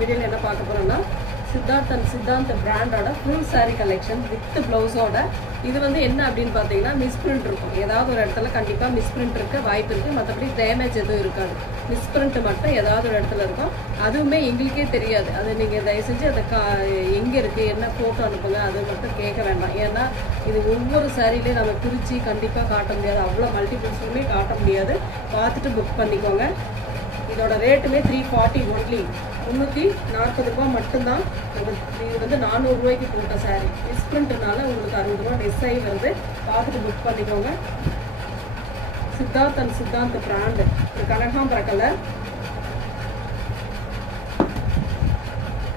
வீடியோவில் என்ன பார்க்க போகிறோம்னா சித்தாந்த் பிராண்டோட ஃபுல் சாரீ கலெக்ஷன் வித் ப்ளவுஸோட. இது வந்து என்ன அப்படின்னு பார்த்தீங்கன்னா மிஸ்பிரிண்ட் இருக்கும். ஏதாவது ஒரு இடத்துல கண்டிப்பாக மிஸ்பிரிண்ட் இருக்க வாய்ப்பு இருக்குது. மற்றபடி டேமேஜ் எதுவும் இருக்காது. மிஸ்பிரிண்ட் மட்டும் ஏதாவது ஒரு இடத்துல இருக்கும். அதுவுமே எங்களுக்கே தெரியாது. அது நீங்கள் தயவு செஞ்சு அதை எங்கே இருக்குது என்ன ஃபோட்டோ அனுப்புங்க அது மட்டும் கேட்க வேண்டாம். ஏன்னா இது ஒவ்வொரு சாரிலையும் நம்ம பிரித்து கண்டிப்பாக காட்ட முடியாது. அவ்வளோ மல்டிபிள்ஸுமே காட்ட முடியாது. பார்த்துட்டு புக் பண்ணிக்கோங்க. இதோட ரேட்டுமே 340 ஒன்லி, 340 ரூபா மட்டும்தான். இது வந்து 400 ரூபாய்க்கு போட்ட சாரீ. மிஸ்பிரிண்ட்னால உங்களுக்கு 60 ரூபா லெஸ் ஆகி வருது. பார்த்துட்டு புக் பண்ணிக்கோங்க. சித்தாந்த் பிராண்டு. ஒரு கனகாம்பர கலர்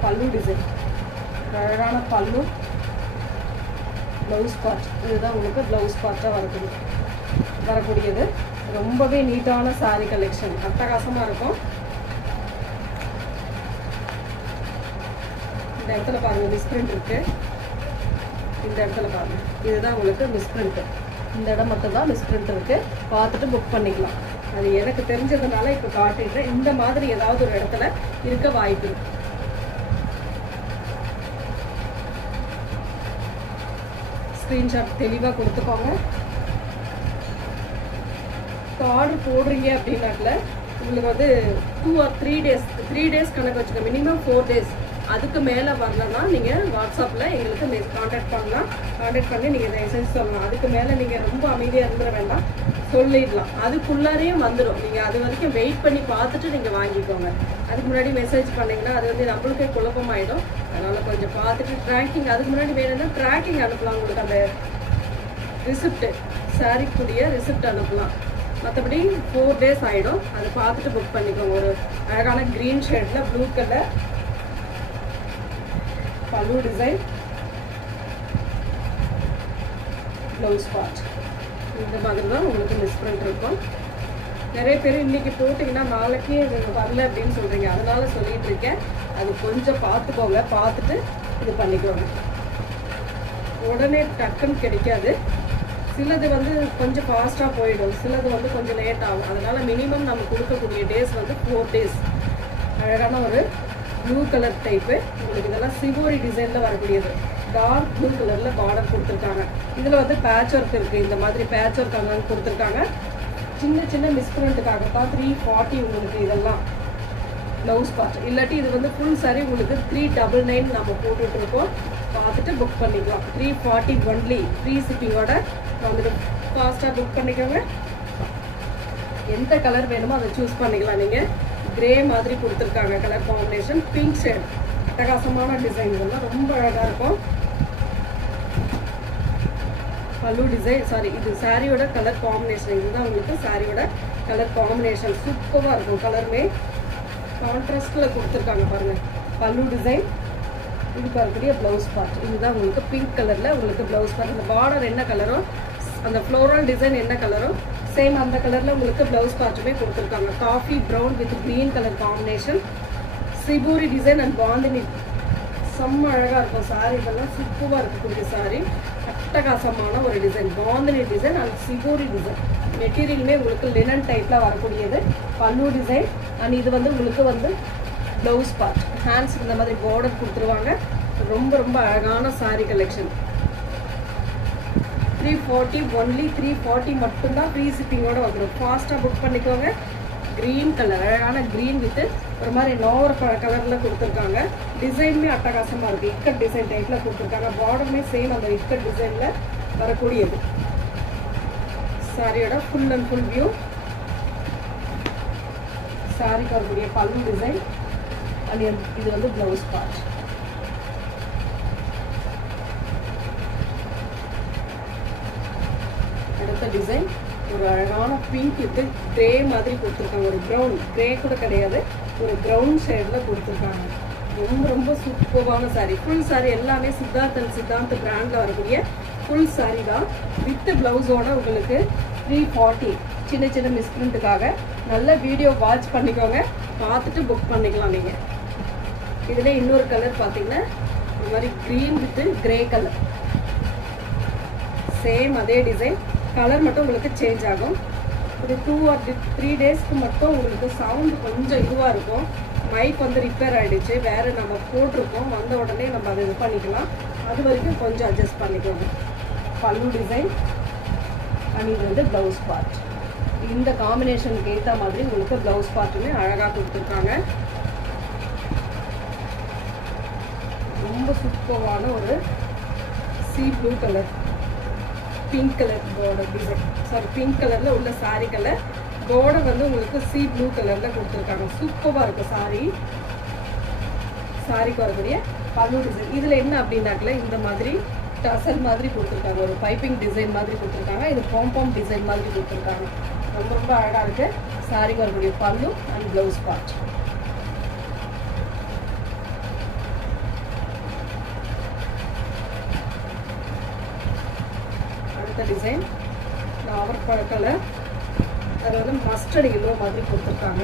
பல்லு டிசைன், அழகான பல்லு, ப்ளவுஸ் பார்ட். இதுதான் உங்களுக்கு ப்ளவுஸ் பார்ட்டாக வரக்கூடியது. ரொம்பவே நீட்டான சாரீ கலெக்ஷன், அட்டகாசமாக இருக்கும். இந்த இடத்துல பாருங்கள் மிஸ்பிரிண்ட் இருக்கு. இந்த இடத்துல பாருங்கள், இதுதான் உங்களுக்கு மிஸ்பிரிண்ட். இந்த இடம் மட்டும் தான் மிஸ்பிரிண்ட் இருக்கு. பார்த்துட்டு புக் பண்ணிக்கலாம். அது எனக்கு தெரிஞ்சதுனால இப்போ காட்டிடுறேன். இந்த மாதிரி ஏதாவது ஒரு இடத்துல இருக்க வாய்ப்பு இருக்கு. ஸ்க்ரீன்ஷாட் தெளிவாக கொடுத்துக்கோங்க. ஆர்டர் போடுறீங்க அப்படின்னாக்கல உங்களுக்கு வந்து 2 or 3 டேஸ் கணக்கு வச்சுக்கோங்க. Minimum 4 days. அதுக்கு மேலே வரலன்னா நீங்கள் வாட்ஸ்அப்பில் எங்களுக்கு கான்டாக்ட் பண்ணலாம். கான்டாக்ட் பண்ணி நீங்கள் மெசேஜ் சொல்லலாம். அதுக்கு மேலே நீங்கள் ரொம்ப அமைதியாக இருந்துட வேண்டாம், சொல்லிடலாம். அதுக்குள்ளாரையும் வந்துடும். நீங்கள் அது வரைக்கும் வெயிட் பண்ணி பார்த்துட்டு நீங்கள் வாங்கிக்கோங்க. அதுக்கு முன்னாடி மெசேஜ் பண்ணிங்கன்னா அது வந்து நம்மளுக்கே குழப்பமாயிடும். அதனால் கொஞ்சம் பார்த்துட்டு ட்ராக்கிங் அதுக்கு முன்னாடி வேணும்னா ட்ராக்கிங் அனுப்பலாம். உங்களுக்கு அந்த ரிசிப்ட், சாரிக்குரிய ரிசிப்ட் அனுப்பலாம். மற்றபடி 4 டேஸ் ஆகிடும். அதை பார்த்துட்டு புக் பண்ணிக்கோங்க. ஒரு அழகான க்ரீன் ஷேடில் ப்ளூ கலர் பல்லு டிசைன், ப்ளவுஸ் பார்ட். இந்த மாதிரி தான் உங்களுக்கு மிஸ்பிரிண்ட் இருக்கும். நிறைய பேர் இன்றைக்கி போட்டிங்கன்னா நாளைக்கு வரல அப்படின்னு சொல்கிறீங்க. அதனால சொல்லிகிட்டு இருக்கேன். அது கொஞ்சம் பார்த்துக்கோங்க. பார்த்துட்டு இது பண்ணிக்கோங்க. உடனே டக்குன்னு கிடைக்காது. சிலது வந்து கொஞ்சம் ஃபாஸ்ட்டாக போயிடும், சிலது வந்து கொஞ்சம் லேட் ஆகும். அதனால் மினிமம் நம்ம கொடுக்கக்கூடிய டேஸ் வந்து 4 டேஸ். அழகான ஒரு ப்ளூ கலர் டைப்பு. உங்களுக்கு இதெல்லாம் சிவோரி டிசைனில் வரக்கூடியது. டார்க் ப்ளூ கலரில் பார்டர் கொடுத்துருக்காங்க. இதில் வந்து பேட்ச் ஒர்க் இருக்குது. இந்த மாதிரி பேட்ச் ஒர்க் அங்கே கொடுத்துருக்காங்க. சின்ன மிஸ்பிரிண்ட்டுக்காகத்தான் 340 உங்களுக்கு இதெல்லாம் ப்ளவுஸ் பார்ட். இல்லாட்டி இது வந்து ஃபுல் சாரி உங்களுக்கு 399 நம்ம போட்டுட்ருக்கோம். பார்த்துட்டு புக் பண்ணிக்கலாம். 340 ஒன்லி, ஃப்ரீ ஷிப்பிங்கோட வந்துட்டு ஃபாஸ்ட்டாக புக் பண்ணிக்கோங்க. எந்த கலர் வேணுமோ அதை சூஸ் பண்ணிக்கலாம். நீங்கள் கிரே மாதிரி கொடுத்துருக்காங்க கலர் காம்பினேஷன், பிங்க் ஷேட். அட்டகாசமான டிசைன். இதெல்லாம் ரொம்ப அழகாக இருக்கும். பல்லு டிசைன், சாரி இது சாரியோட கலர் காம்பினேஷன். இதுதான் உங்களுக்கு சாரியோட கலர் காம்பினேஷன். சூப்பராக இருக்கும். கலருமே கான்ட்ராஸ்டில் கொடுத்துருக்காங்க பாருங்கள். பல்லு டிசைன், இது பார்க்கக்கூடிய ப்ளவுஸ் பார்ட். இதுதான் உங்களுக்கு பிங்க் கலரில் உங்களுக்கு ப்ளவுஸ் பார்ட். இந்த பார்டர் என்ன கலரோ, அந்த ஃப்ளோரல் டிசைன் என்ன கலரோ சேம் அந்த கலரில் உங்களுக்கு ப்ளவுஸ் பார்ட்டுமே கொடுத்துருக்காங்க. Coffee brown with green colour combination. Shibori design and bandhani. செம்ம அழகாக இருக்கும் சாரி. இதெல்லாம் சூப்பராக இருக்கக்கூடிய சாரி. அட்டகாசமான ஒரு design. Bandhani design and shibori design. மெட்டீரியலுமே உங்களுக்கு லினன் டைப்பில் வரக்கூடியது. பல்லு டிசைன் அண்ட் இது வந்து உங்களுக்கு வந்து ப்ளவுஸ் பார்ட். ஹேண்ட்ஸ் இந்த மாதிரி பார்டர் கொடுத்துருவாங்க. ரொம்ப அழகான சாரீ கலெக்ஷன். 340 ஒன்லி, 340 மட்டும்தான். ஃப்ரீ ஷிப்பிங்கோட வந்துடும். ஃபாஸ்ட்டாக புக் பண்ணிக்கோங்க. க்ரீன் கலர், அழகான க்ரீன் வித்து ஒரு மாதிரி லோவர் கலரில் கொடுத்துருக்காங்க. டிசைனுமே அட்டகாசமாக இருக்குது. இக்கட் டிசைன் டைப்பில் கொடுத்துருக்காங்க. பார்டருமே சேம் அந்த இக்கட் டிசைனில் வரக்கூடியது. சாரியோட ஃபுல் அண்ட் ஃபுல் வியூ. சாரிக்கு வரக்கூடிய பல்லு டிசைன் அண்ட் இது வந்து ப்ளவுஸ் பார்ட். அடுத்த டிசைன் ஒரு அழகான பிங்க் வித்து கிரே மாதிரி கொடுத்துருக்காங்க. ஒரு ப்ரௌன், கிரே கூட கிடையாது, ஒரு ப்ரௌன் ஷேடில் கொடுத்துருக்காங்க. ரொம்ப சூப்பரான சாரீ. ஃபுல் சாரீ எல்லாமே சித்தாந்த் பிராண்டில் வரக்கூடிய ஃபுல் சாரீ தான். வித் ப்ளவுஸோட உங்களுக்கு 340. சின்ன மிஸ்பிரிண்ட்டுக்காக நல்ல வீடியோ வாட்ச் பண்ணிக்கோங்க. பார்த்துட்டு புக் பண்ணிக்கலாம் நீங்கள். இதில் இன்னொரு கலர் பார்த்தீங்கன்னா இந்த மாதிரி green with grey colour. Same அதே டிசைன், கலர் மட்டும் உங்களுக்கு சேஞ்ச் ஆகும். ஒரு 2 or 3 டேஸ்க்கு மட்டும் உங்களுக்கு சவுண்ட் கொஞ்சம் இதுவாக இருக்கும். மைக் வந்து ரிப்பேர் ஆகிடுச்சு, வேறு நம்ம போட்டிருக்கோம், வந்த உடனே நம்ம அதை இது பண்ணிக்கலாம். அது வரைக்கும் கொஞ்சம் அட்ஜஸ்ட் பண்ணிக்கோங்க. பல்லு டிசைன் அண்ட் இது வந்து ப்ளவுஸ் பார்ட். இந்த காம்பினேஷனுக்கு ஏற்ற மாதிரி உங்களுக்கு ப்ளவுஸ் பார்ட்டுமே அழகாக கொடுத்துருக்காங்க. ரொம்ப சூப்பரான ஒரு C blue colour, pink colour border design, sorry pink கலரில் உள்ள சாரீ கலர் பார்டர் வந்து உங்களுக்கு சி ப்ளூ கலரில் கொடுத்துருக்காங்க. சூப்பராக இருக்கும் சாரிக்கு வரக்கூடிய பல்லு டிசைன். இதில் என்ன அப்படின்னாக்கல இந்த மாதிரி டசல் மாதிரி கொடுத்துருக்காங்க, ஒரு பைப்பிங் டிசைன் மாதிரி கொடுத்துருக்காங்க. இது பாம் டிசைன் மாதிரி கொடுத்துருக்காங்க. ரொம்ப ரொம்ப அழகாக இருக்குது. சாரிக்கு வரக்கூடிய பல்லு அண்ட் ப்ளவுஸ் பார்ட். அடுத்த டிசைன் நாவற்பழ கலர், அது வந்து மஸ்டர்ட் எல்லோ மாதிரி கொடுத்துருக்காங்க.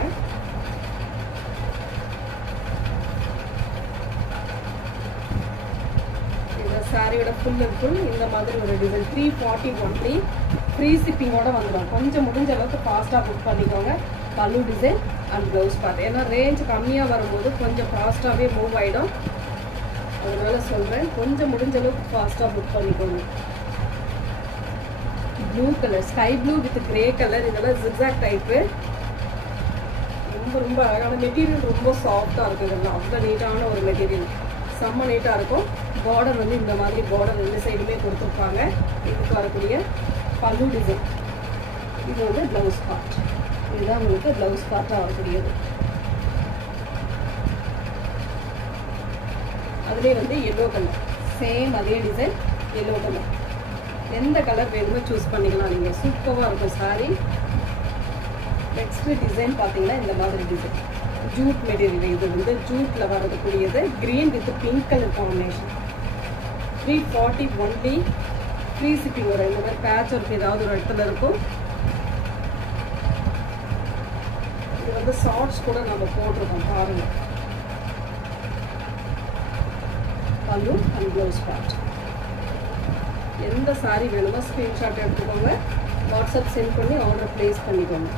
இந்த சாரியோட ஃபுல் அண்ட் ஃபுல் இந்த மாதிரி ஒரு டிசைன். 340 ஒன்லி, ஃப்ரீ ஷிப்பிங்கோட வந்துடும். கொஞ்சம் முடிஞ்ச அளவுக்கு ஃபாஸ்ட்டாக புக் பண்ணிக்கோங்க. பல்லு டிசைன் அண்ட் ப்ளவுஸ் பார்ட். ஏன்னா ரேஞ்ச் கம்மியாக வரும்போது கொஞ்சம் ஃபாஸ்ட்டாகவே மூவ் ஆகிடும். அதனால சொல்கிறேன், கொஞ்சம் முடிஞ்ச அளவுக்கு ஃபாஸ்ட்டாக புக் பண்ணிக்கோங்க. Blue colour, sky blue with grey colour, இதெல்லாம் ஜிக்ஸாக் டைப்பு. ரொம்ப ரொம்ப அழகான மெட்டீரியல், ரொம்ப சாஃப்டாக இருக்குது. இதெல்லாம் அவ்வளோ நீட்டான ஒரு மெட்டீரியல், செம்ம நீட்டாக இருக்கும். பார்டர் வந்து இந்த மாதிரி பார்டர் ரெண்டு சைடுமே கொடுத்துருப்பாங்க. இதுக்கு வரக்கூடிய பல்லு டிசைன். இது வந்து ப்ளவுஸ் பார்ட். இதுதான் உங்களுக்கு ப்ளவுஸ் பார்ட்டாக வரக்கூடியது. அதுலேயே வந்து எல்லோ கலர், சேம் அதே டிசைன் எல்லோ கலர். எந்த கலர் வேணுமோ சூஸ் பண்ணிக்கலாம் நீங்கள். சூப்பராக இருக்கும் சாரி. நெக்ஸ்ட் டிசைன் பார்த்தீங்கன்னா இந்த மாதிரி டிசைன் ஜூட் மெட்டீரியல். இது வந்து ஜூட்டில் வரக்கூடியது, green with pink colour combination. 340 only, free shipping வரும். இந்த மாதிரி பேட்ச் ஒர்க் ஏதாவது ஒரு இடத்துல இருக்கும். இது வந்து ஷார்ட்ஸ் கூட நம்ம போட்டிருக்கோம் பாருங்கள். பல்லு அண்ட் ப்ளவுஸ் பார்ட். எந்த சாரீ வேணுமோ ஸ்க்ரீன்ஷாட் எடுத்துக்கோங்க, வாட்ஸ்அப் சென்ட் பண்ணி ஆர்டர் ப்ளேஸ் பண்ணிக்கோங்க.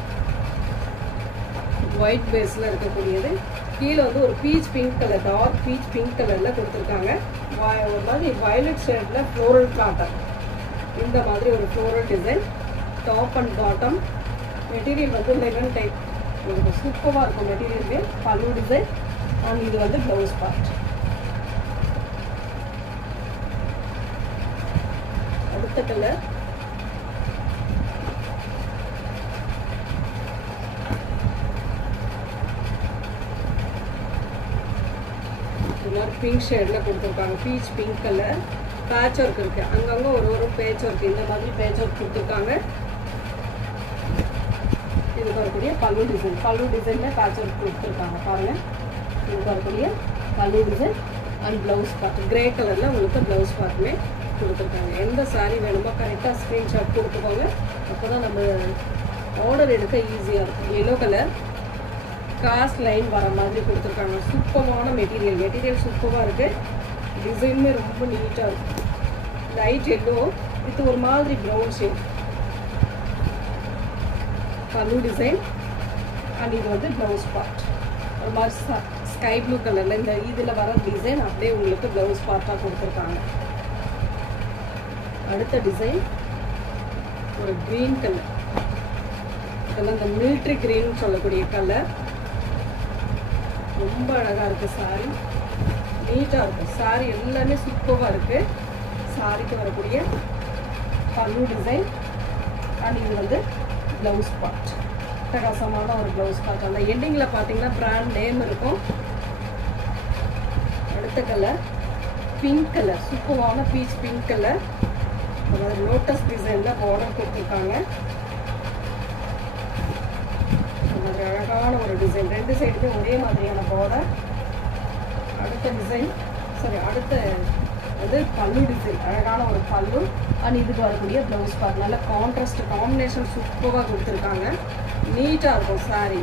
ஒயிட் பேஸில் இருக்கக்கூடியது. கீழே வந்து ஒரு peach pink colour, dark peach pink கலரில் கொடுத்துருக்காங்க. ஒரு மாதிரி வயலட் ஷேடில் ஃப்ளோரல் காட்டன். இந்த மாதிரி ஒரு floral design. Top and bottom. Material வந்து லெவன் டைப். உங்களுக்கு சூப்பராக இருக்கும் மெட்டீரியல். பல்லு டிசைன் அண்ட் இது வந்து ப்ளவுஸ் பார்ட். அடுத்த கலர் பிங்க் ஷேடில் கொடுத்துருக்காங்க. Beach pink colour, patch work இருக்குது. அங்கங்கே ஒரு பேட்ச் ஒர்க், இந்த மாதிரி பேட்ச் ஒர்க் கொடுத்துருக்காங்க. இதுக்கு வரக்கூடிய பல்லு டிசைன். பல்லு டிசைனில் பேட்ச் ஒர்க் கொடுத்துருக்காங்க பாருங்கள். இதுக்கு வரக்கூடிய pallu design and blouse part. Grey கலரில் உங்களுக்கு ப்ளவுஸ் பார்ட்டுமே கொடுத்துருக்காங்க. எந்த சாரீ வேணுமோ கரெக்டாக ஸ்க்ரீன்ஷாட் கொடுத்துக்கோங்க. அப்போ தான் நம்ம ஆர்டர் எடுக்க ஈஸியாக இருக்கும். எல்லோ கலர் காஸ்ட் லைன் வர மாதிரி கொடுத்துருக்காங்க. சூப்பரான மெட்டீரியல் சூப்பராக இருக்குது. டிசைனுமே ரொம்ப நீட்டாக இருக்கும். லைட் எல்லோ வித் ஒரு மாதிரி ப்ரௌன் ஷேட். பல்லு டிசைன் அண்ட் இது வந்து ப்ளவுஸ் பார்ட். ஒரு மாதிரி ஸ்கை ப்ளூ கலரில் இந்த இதில் வர டிசைன் அப்படியே உங்களுக்கு ப்ளவுஸ் பார்ட்டாக கொடுத்துருக்காங்க. அடுத்த டிசைன் ஒரு க்ரீன் கலர். இதெல்லாம் இந்த மிலிட்ரி க்ரீன் சொல்லக்கூடிய கலர். ரொம்ப அழகாக இருக்குது சாரி. நீட்டாக இருக்கும் சாரி. எல்லாமே சூப்பராக இருக்குது. சாரிக்கு வரக்கூடிய பல்லு டிசைன் அண்ட் இது வந்து ப்ளவுஸ் பார்ட். அட்டகாசமான ஒரு ப்ளவுஸ் பார்ட். அந்த எண்டிங்கில் பார்த்தீங்கன்னா பிராண்ட் நேம் இருக்கும். அடுத்த கலர் பிங்க் கலர், சூப்பரான பீச் பிங்க் கலர். அதாவது லோட்டஸ் டிசைனில் பார்டர் கொடுத்துருக்காங்க. ஒரு அழகான ஒரு டிசைன். ரெண்டு சைடுமே ஒரே மாதிரியான பார்டர். அடுத்த டிசைன் அடுத்த வந்து பல்லு டிசைன். அழகான ஒரு பல்லு அண்ட் இதுக்கு வரக்கூடிய ப்ளவுஸ் பார்ட். நல்ல கான்ட்ராஸ்ட் காம்பினேஷன் சூப்பராக கொடுத்துருக்காங்க. நீட்டாக இருக்கும் சாரீ.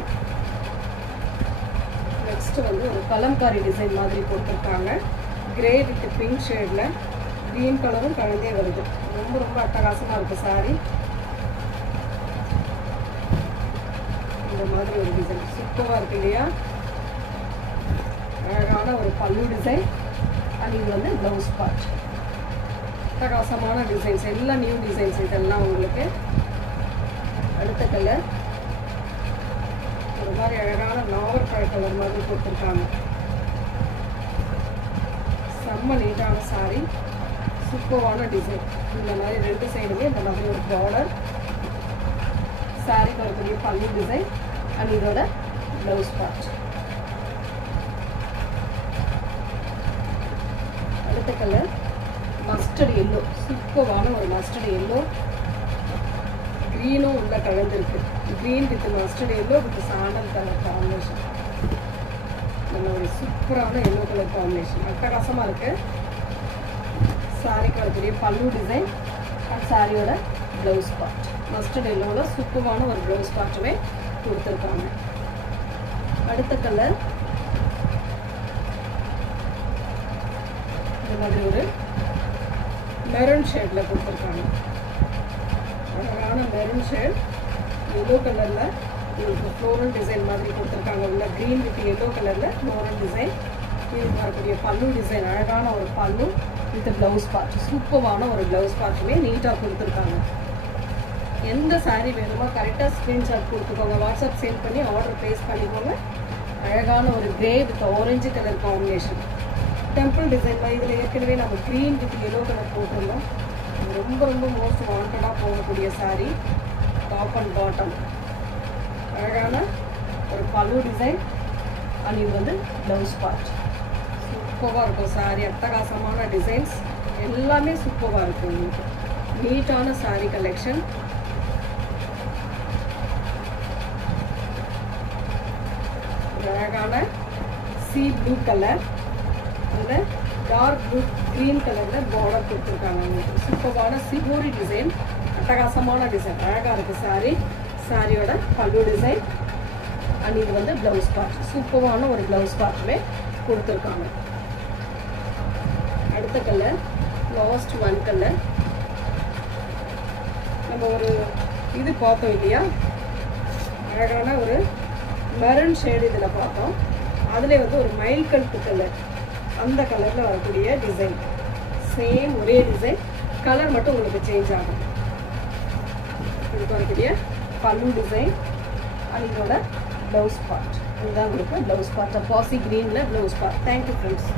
நெக்ஸ்ட் வந்து ஒரு கலம்காரி டிசைன் மாதிரி கொடுத்துருக்காங்க. கிரே வித் பிங்க் ஷேடில் க்ரீன் கலரும் கலந்தே வருது. ரொம்ப ரொம்ப அட்டகாசமாக இருக்குது சாரீ. இந்த மாதிரி ஒரு டிசைன் சூப்பராக இருக்கு இல்லையா? அழகான ஒரு பல்லு டிசைன். அண்ட் இது வந்து ப்ளவுஸ் பார்ட். அட்டகாசமான டிசைன்ஸ், எல்லாம் நியூ டிசைன்ஸ் இதெல்லாம் உங்களுக்கு. அடுத்த கலர் ஒரு மாதிரி அழகான நாவற்பழ கலர் மாதிரி கொடுத்துருக்காங்க. செம்ம நீட்டான சாரி, சூப்பரான டிசைன். இந்த மாதிரி 2 சைடுமே இந்த மாதிரி ஒரு பார்டர். சாரிக்கு வரக்கூடிய பல்லு டிசைன் அண்ட் இதோட ப்ளவுஸ் பார்ட். அடுத்த கலர் மஸ்டர்ட் எல்லோ, சூப்பரான ஒரு மஸ்டர்ட் எல்லோ. க்ரீனும் உள்ள கலந்துருக்கு. Green with mustard yellow with sandal colour combination. நல்ல ஒரு சூப்பரான எல்லோ கலர் காம்பினேஷன், அட்டகாசமாக இருக்கு. சாரிக்கு வரக்கூடிய பல்லு டிசைன் அண்ட் சாரியோட ப்ளவுஸ் பார்ட். மஸ்டர்ட் எல்லோவில் சூப்பரான ஒரு ப்ளவுஸ் பார்ட்டுமே கொடுத்துருக்காங்க. அடுத்த கலர் இந்த மாதிரி ஒரு மெரூன் ஷேடில் கொடுத்துருக்காங்க. அழகான மெரூன் ஷேட், எல்லோ கலரில் உங்களுக்கு ஃப்ளோரல் டிசைன் மாதிரி கொடுத்துருக்காங்க. உள்ள க்ரீன் வித் எல்லோ கலரில் ஃப்ளோரல் டிசைன். இதுக்கு வரக்கூடிய பல்லு டிசைன், அழகான ஒரு பல்லு வித் ப்ளவுஸ் பார்ட். சூப்பரான ஒரு ப்ளவுஸ் பார்ட்டுமே நீட்டாக கொடுத்துருக்காங்க. எந்த சாரீ வேணுமோ கரெக்டாக ஸ்க்ரீன்ஷாட் கொடுத்துக்கோங்க. வாட்ஸ்அப் சென்ட் பண்ணி ஆர்டர் ப்ளேஸ் பண்ணிக்கோங்க. அழகான ஒரு grey with orange colour combination. Temple design மாதிரி இதில் ஏற்கனவே நம்ம க்ரீன் வித் எல்லோ கலர் போட்டிருந்தோம். ரொம்ப ரொம்ப மோஸ்ட் வாண்டடாக போகக்கூடிய சாரீ. டாப் அண்ட் பாட்டம், அழகான ஒரு பல்லு டிசைன் அண்ட் இது வந்து ப்ளவுஸ் பார்ட். சூப்பராக இருக்கும் சாரீ, அட்டகாசமான டிசைன்ஸ் எல்லாமே சூப்பராக இருக்கும். உங்களுக்கு நீட்டான சாரீ கலெக்ஷன். அழகான சி ப்ளூ கலர், அதில் டார்க் ப்ளூ க்ரீன் கலரில் பார்டர் கொடுத்துருக்காங்க. உங்களுக்கு சூப்பரான சிகோரி டிசைன், அட்டகாசமான டிசைன், அழகாக இருக்குது சாரீ. சாரியோட பல்லு டிசைன் அண்ட் இது வந்து ப்ளவுஸ் பார்ட். சூப்பரான ஒரு ப்ளவுஸ் பார்ட்டுமே கொடுத்துருக்காங்க. அடுத்த கலர் லாஸ்ட் ஒன் கலர். நம்ம ஒரு இது பார்த்தோம் இல்லையா, அழகான ஒரு மெரூன் ஷேடு இதில் பார்த்தோம். அதில் வந்து ஒரு மைல் கல்ட்டு கலர், அந்த கலரில் வரக்கூடிய டிசைன். சேம் ஒரே டிசைன், கலர் மட்டும் உங்களுக்கு சேஞ்ச் ஆகும். இதுக்கு வரக்கூடிய பல்லு டிசைன் அண்ட் இதோட ப்ளவுஸ் பார்ட். இதுதான் உங்களுக்கு ப்ளவுஸ் பார்ட். பாசி க்ரீனில் ப்ளவுஸ் பார்ட். Thank you friends.